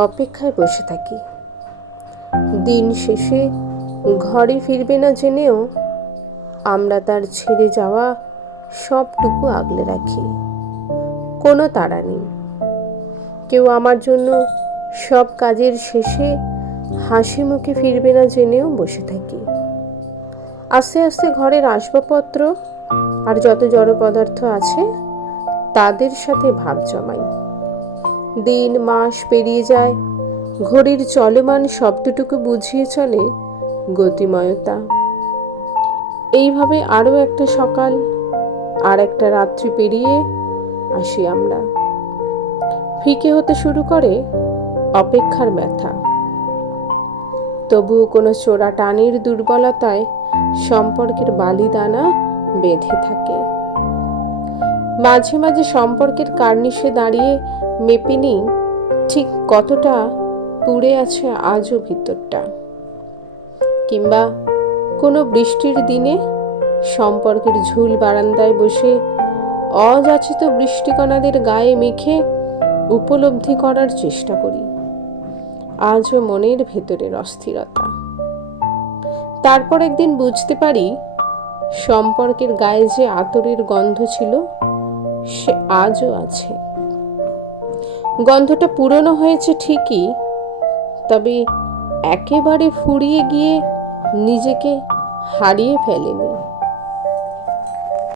অপেক্ষায় বসে থাকি। দিন শেষে ঘরে ফিরবে না জেনেও আমরা তার ছেড়ে যাওয়া সবটুকু আগলে রাখি। কোনো তাড়া নেই। কেউ আমার জন্য সব কাজের শেষে হাসি মুখে ফিরবে না জেনেও বসে থাকি। আস্তে আস্তে ঘরের আসবাবপত্র আর যত জড় পদার্থ আছে তাদের সাথে ভাব জমাই। দিন মাস পেরিয়ে যায়, ঘড়ির চলমান শব্দটুকু বুঝিয়ে চলে গতিময়তা। এইভাবে আরও একটা সকাল আর একটা রাত্রি পেরিয়ে আসি আমরা। ফিকে হতে শুরু করে অপেক্ষার ব্যথা। তবুও কোনো চোরা টানের দুর্বলতায় সম্পর্কের বালিদানা বেঁধে থাকে। মাঝে মাঝে সম্পর্কের কার্নিশে দাঁড়িয়ে মেপে নিই ঠিক কতটা পুড়ে আছে আজও ভিতরটা। কিংবা কোনো বৃষ্টির দিনে সম্পর্কের ঝুল বারান্দায় বসে অযাচিত বৃষ্টিকণাদের গায়ে মেখে উপলব্ধি করার চেষ্টা করি আজও মনের ভেতরের অস্থিরতা। তারপর একদিন বুঝতে পারি সম্পর্কের গায়ে যে আতরের গন্ধ ছিল সে আজও আছে। গন্ধটা পুরনো হয়েছে ঠিকই, তবে একেবারে ফুরিয়ে গিয়ে নিজেকে হারিয়ে ফেলেনি।